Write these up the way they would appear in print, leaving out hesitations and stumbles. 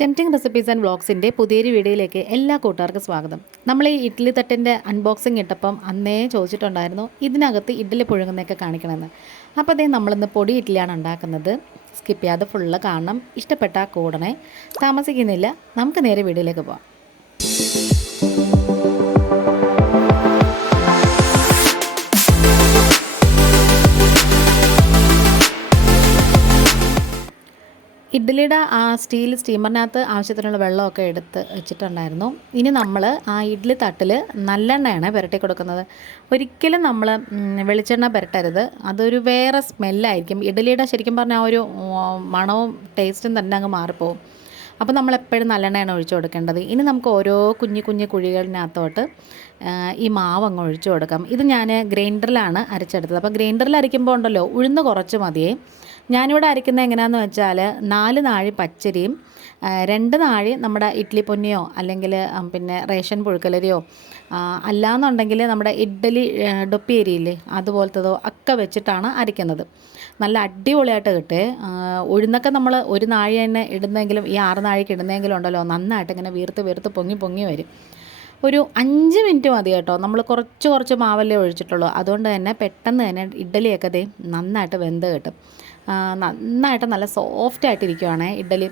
Tempting recipes and വ്ളോഗ്സിൻ്റെ പുതിയൊരു വീഡിയോയിലേക്ക് എല്ലാ കൂട്ടുകാർക്കും സ്വാഗതം. നമ്മൾ ഈ ഇഡ്ഡലി തട്ടിൻ്റെ അൺബോക്സിങ് ഇട്ടപ്പം അന്നേ ചോദിച്ചിട്ടുണ്ടായിരുന്നു ഇതിനകത്ത് ഇഡ്ഡലി പുഴുങ്ങുന്നതൊക്കെ കാണിക്കണമെന്ന്. അപ്പോൾ അതേ നമ്മളിന്ന് പൊടി ഇഡ്ഡലിയാണ് ഉണ്ടാക്കുന്നത്. സ്കിപ്പ് ചെയ്യാതെ ഫുള്ള് കാണണം. ഇഷ്ടപ്പെട്ട കൂടണേ. താമസിക്കുന്നില്ല, നമുക്ക് നേരെ വീഡിയോയിലേക്ക് പോകാം. ഇഡ്ഡലിയുടെ ആ സ്റ്റീൽ സ്റ്റീമറിനകത്ത് ആവശ്യത്തിനുള്ള വെള്ളമൊക്കെ എടുത്ത് വെച്ചിട്ടുണ്ടായിരുന്നു. ഇനി നമ്മൾ ആ ഇഡ്ഡലി തട്ടിൽ നല്ലെണ്ണയാണ് പുരട്ടി കൊടുക്കുന്നത്. ഒരിക്കലും നമ്മൾ വെളിച്ചെണ്ണ പുരട്ടരുത്, അതൊരു വേറെ സ്മെല്ലായിരിക്കും. ഇഡ്ഡലിയുടെ ശരിക്കും പറഞ്ഞാൽ ആ ഒരു മണവും ടേസ്റ്റും തന്നെ അങ്ങ് മാറിപ്പോവും. അപ്പോൾ നമ്മളെപ്പോഴും നല്ലെണ്ണയാണ് ഒഴിച്ചു കൊടുക്കേണ്ടത്. ഇനി നമുക്ക് ഓരോ കുഞ്ഞു കുഞ്ഞു കുഴികളിനകത്തോട്ട് ഈ മാവ് അങ്ങ് ഒഴിച്ചു കൊടുക്കാം. ഇത് ഞാൻ ഗ്രൈൻഡറിലാണ് അരച്ചെടുത്തത്. അപ്പോൾ ഗ്രൈൻഡറിൽ അരയ്ക്കുമ്പോൾ ഉണ്ടല്ലോ ഉഴുന്ന് കുറച്ച് മതിയേ. ഞാനിവിടെ അരയ്ക്കുന്നത് എങ്ങനെയാണെന്ന് വെച്ചാൽ 4 നാഴി പച്ചരിയും 2 നാഴി നമ്മുടെ ഇഡ്ഡലി പൊന്നിയോ അല്ലെങ്കിൽ പിന്നെ റേഷൻ പുഴുക്കലരിയോ അല്ലാന്നുണ്ടെങ്കിൽ നമ്മുടെ ഇഡ്ഡലി ഡൊപ്പി അരിയില്ലേ അതുപോലത്തതോ ഒക്കെ വെച്ചിട്ടാണ് അരയ്ക്കുന്നത്. നല്ല അടിപൊളിയായിട്ട് കിട്ടേ. ഉഴുന്നൊക്കെ നമ്മൾ 1 നാഴി തന്നെ ഇടുന്നെങ്കിലും ഈ 6 നാഴിക്ക് ഇടുന്നെങ്കിലും ഉണ്ടല്ലോ നന്നായിട്ട് ഇങ്ങനെ വീർത്ത് പൊങ്ങി വരും. ഒരു 5 മിനിറ്റ് മതി കേട്ടോ. നമ്മൾ കുറച്ച് മാവല്ലേ ഒഴിച്ചിട്ടുള്ളൂ. അതുകൊണ്ട് തന്നെ പെട്ടെന്ന് തന്നെ ഇഡ്ഡലിയൊക്കെ ദേ നന്നായിട്ട് വെന്ത് കിട്ടും. നന്നായിട്ട് നല്ല സോഫ്റ്റായിട്ടിരിക്കുവാണ് ഇഡ്ഡലി.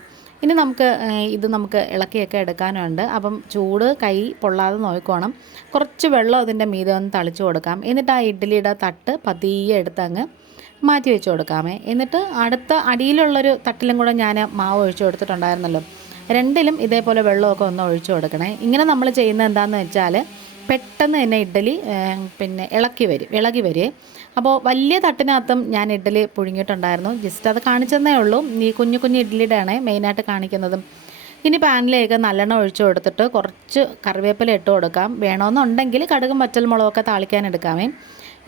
ഇനി നമുക്ക് ഇളക്കിയൊക്കെ എടുക്കാനുണ്ട്. അപ്പം ചൂട് കൈ പൊള്ളാതെ നോക്കണം. കുറച്ച് വെള്ളം അതിൻ്റെ മീതെ ഒന്ന് തളിച്ച് കൊടുക്കാം. എന്നിട്ട് ആ ഇഡ്ഡലിയുടെ തട്ട് പതിയെ എടുത്തങ്ങ് മാറ്റി വെച്ച് കൊടുക്കാമേ. എന്നിട്ട് അടുത്ത അടിയിലുള്ളൊരു തട്ടിലും കൂടെ ഞാൻ മാവ് ഒഴിച്ചു കൊടുത്തിട്ടുണ്ടായിരുന്നല്ലോ, 2ലും ഇതേപോലെ വെള്ളമൊക്കെ ഒന്ന് ഒഴിച്ചു കൊടുക്കണേ. ഇങ്ങനെ നമ്മൾ ചെയ്യുന്നത് എന്താണെന്ന് വെച്ചാൽ പെട്ടെന്ന് തന്നെ ഇഡ്ഡലി പിന്നെ ഇളകി വരും. അപ്പോൾ വലിയ തട്ടിനകത്തും ഞാൻ ഇഡ്ഡലി പുഴുങ്ങിയിട്ടുണ്ടായിരുന്നു. ജസ്റ്റ് അത് കാണിച്ചെന്നേ ഉള്ളൂ. ഈ കുഞ്ഞു ഇഡ്ഡലിയുടെയാണ് മെയിനായിട്ട് കാണിക്കുന്നതും. ഇനി പാനിലേക്ക് നല്ലെണ്ണ ഒഴിച്ചു കൊടുത്തിട്ട് കുറച്ച് കറിവേപ്പില ഇട്ട് കൊടുക്കാം. വേണമെന്നുണ്ടെങ്കിൽ കടുകും പച്ചമുളകൊക്കെ താളിക്കാൻ എടുക്കാമേ.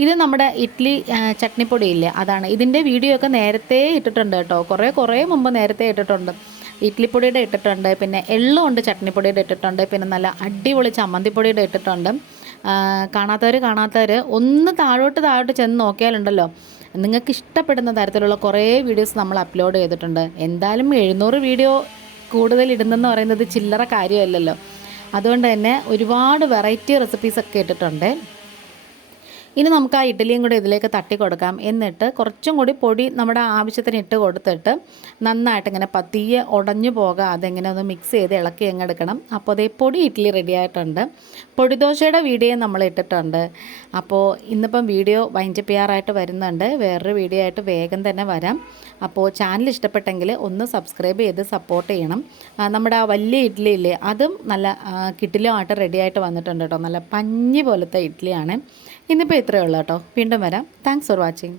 ഇത് നമ്മുടെ ഇഡ്ഡലി ചട്നിപ്പൊടിയില്ലേ, അതാണ്. ഇതിൻ്റെ വീഡിയോ ഒക്കെ നേരത്തെ ഇട്ടിട്ടുണ്ട് കേട്ടോ, കുറേ മുമ്പ് നേരത്തെ ഇട്ടിട്ടുണ്ട്. ഇഡ്ഡലിപ്പൊടിയുടെ ഇട്ടിട്ടുണ്ട്, പിന്നെ എള്ളുണ്ട് ചട്നിപ്പൊടിയുടെ ഇട്ടിട്ടുണ്ട്, പിന്നെ നല്ല അടിപൊളി ചമ്മന്തിപ്പൊടിയുടെ ഇട്ടിട്ടുണ്ട്. കാണാത്തവർ ഒന്ന് താഴോട്ട് ചെന്ന് നോക്കിയാലുണ്ടല്ലോ നിങ്ങൾക്ക് ഇഷ്ടപ്പെടുന്ന തരത്തിലുള്ള കുറേ വീഡിയോസ് നമ്മൾ അപ്ലോഡ് ചെയ്തിട്ടുണ്ട്. എന്തായാലും 700 വീഡിയോ കൂടുതൽ ഇടുന്നെന്ന് പറയുന്നത് ചില്ലറ കാര്യമല്ലല്ലോ. അതുകൊണ്ട് തന്നെ ഒരുപാട് വെറൈറ്റി റെസിപ്പീസൊക്കെ ഇട്ടിട്ടുണ്ട്. ഇനി നമുക്ക് ആ ഇഡ്ഡലിയും കൂടി ഇതിലേക്ക് തട്ടി കൊടുക്കാം. എന്നിട്ട് കുറച്ചും കൂടി പൊടി നമ്മുടെ ആവശ്യത്തിന് ഇട്ട് കൊടുത്തിട്ട് നന്നായിട്ട് ഇങ്ങനെ പതിയെ ഉടഞ്ഞു പോകാതെ ഇങ്ങനെ ഒന്ന് മിക്സ് ചെയ്ത് ഇളക്കി എടുക്കണം. അപ്പോൾ അതേ പൊടി ഇഡ്ഡലി റെഡി ആയിട്ടുണ്ട്. പൊടിദോശയുടെ വീഡിയോ നമ്മൾ ഇട്ടിട്ടുണ്ട്. അപ്പോൾ ഇന്നിപ്പം വീഡിയോ വൈൻഡപ്പ് ചെയ്യാറായിട്ട് വരുന്നുണ്ട്. വേറൊരു വീഡിയോ ആയിട്ട് വേഗം തന്നെ വരാം. അപ്പോൾ ചാനൽ ഇഷ്ടപ്പെട്ടെങ്കിൽ ഒന്ന് സബ്സ്ക്രൈബ് ചെയ്ത് സപ്പോർട്ട് ചെയ്യണം. നമ്മുടെ ആ വലിയ ഇഡ്ഡലി ഇല്ലേ, അതും നല്ല കിടിലമായിട്ട് റെഡി ആയിട്ട് വന്നിട്ടുണ്ട് കേട്ടോ. നല്ല പഞ്ഞി പോലത്തെ ഇഡ്ഡലിയാണ്. ഇന്നിപ്പോൾ ഇത്രയേ ഉള്ളൂ കേട്ടോ. വീണ്ടും വരാം. Thanks for watching.